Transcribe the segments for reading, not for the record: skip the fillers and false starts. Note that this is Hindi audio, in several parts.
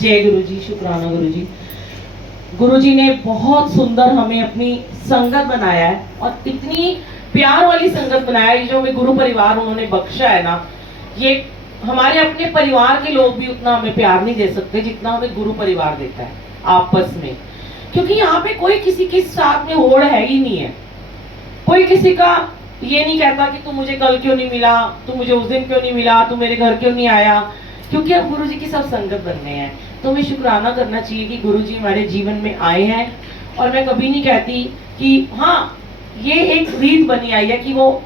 जय गुरु जी, शुक्राना गुरु जी। गुरु जी ने बहुत सुंदर हमें अपनी संगत बनाया है और इतनी प्यार वाली संगत बनाया है। जो हमें गुरु परिवार उन्होंने बख्शा है ना, ये हमारे अपने परिवार के लोग भी उतना हमें प्यार नहीं दे सकते जितना हमें गुरु परिवार देता है आपस में। क्योंकि यहाँ पे कोई किसी के साथ में होड़ है ही नहीं है। कोई किसी का ये नहीं कहता कि तू मुझे कल क्यों नहीं मिला, तू मुझे उस दिन क्यों नहीं मिला, तू मेरे घर क्यों नहीं आया। क्योंकि अब गुरु जी की सब संगत बनने हैं, तो हमें शुक्राना करना चाहिए कि गुरु जी हमारे जीवन में आए हैं। और मैं कभी नहीं कहती कि हाँ, ये एक रीत बनी आई है कि वो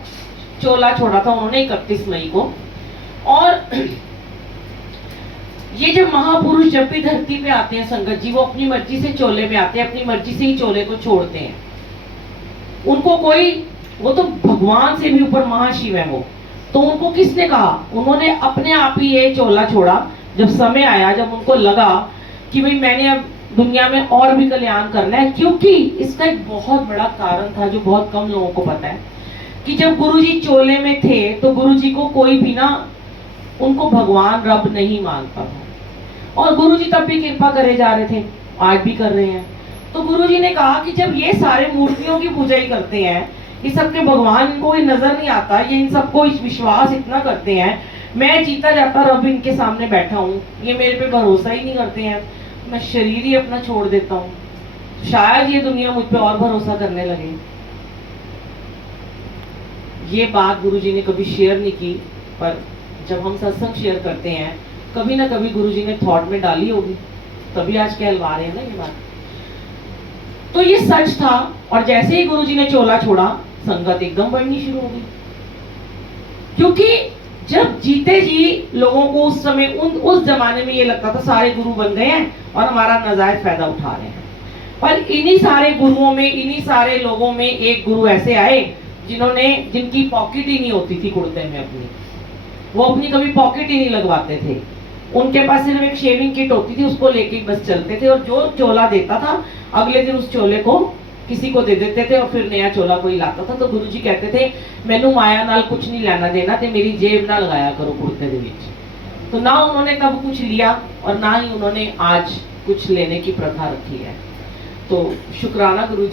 चोला छोड़ा था उन्होंने 31 मई को। और ये जब महापुरुष जब भी धरती पे आते हैं संगत जी, वो अपनी मर्जी से चोले में आते हैं, अपनी मर्जी से ही चोले को छोड़ते हैं। उनको कोई, वो तो भगवान से भी ऊपर महाशिव है वो, तो उनको किसने कहा? उन्होंने अपने आप ही ये चोला छोड़ा। जब समय आया, जब उनको लगा कि भाई मैंने अब दुनिया में और भी कल्याण करना है। क्योंकि इसका एक बहुत बड़ा कारण था जो बहुत कम लोगों को पता है कि जब गुरुजी चोले में थे तो गुरुजी को कोई भी ना उनको भगवान रब नहीं मानता था। और गुरुजी तब भी कृपा करे जा रहे थे, आज भी कर रहे हैं। तो गुरुजी ने कहा कि जब ये सारे मूर्तियों की पूजा ही करते हैं, ये सबके भगवान को नजर नहीं आता, ये इन सबको विश्वास इतना करते हैं, मैं जीता जाता रब इनके सामने बैठा हूँ, ये मेरे पे भरोसा ही नहीं करते हैं, मैं शरीर ही अपना छोड़ देता हूँ, शायद ये दुनिया मुझ पे और भरोसा करने लगे। ये बात गुरुजी ने कभी शेयर नहीं की, पर जब हम सत्संग शेयर करते हैं कभी ना कभी गुरुजी ने थॉट में डाली होगी, तभी आज कहलवा रहे हैं ना ये बात। तो ये सच था। और जैसे ही गुरुजी ने चोला छोड़ा, संगत एकदम बढ़नी शुरू हो गई। क्योंकि जब जीते जी लोगों को उस समय उस जमाने में ये लगता था सारे गुरु बन गए हैं और हमारा नाजायज फायदा उठा रहे हैं। पर इन्हीं सारे गुरुओं में, इन्हीं सारे लोगों में एक गुरु ऐसे आए जिनकी पॉकेट ही नहीं होती थी कुर्ते में अपनी, वो अपनी कभी पॉकेट ही नहीं लगवाते थे। उनके पास सिर्फ एक शेविंग किट होती थी, उसको लेके बस चलते थे। और जो चोला देता था अगले दिन उस चोले को किसी को दे देते थे और फिर नया चोला कोई लाता था। तो गुरुजी कहते थे मैनू माया नाल कुछ नहीं लेना देना, ते मेरी जेब ना लगाया करो कुर्ते दे विच। तो ना उन्होंने कब कुछ लिया और ना ही उन्होंने आज कुछ लेने की प्रथा रखी है। तो शुक्राना गुरुजी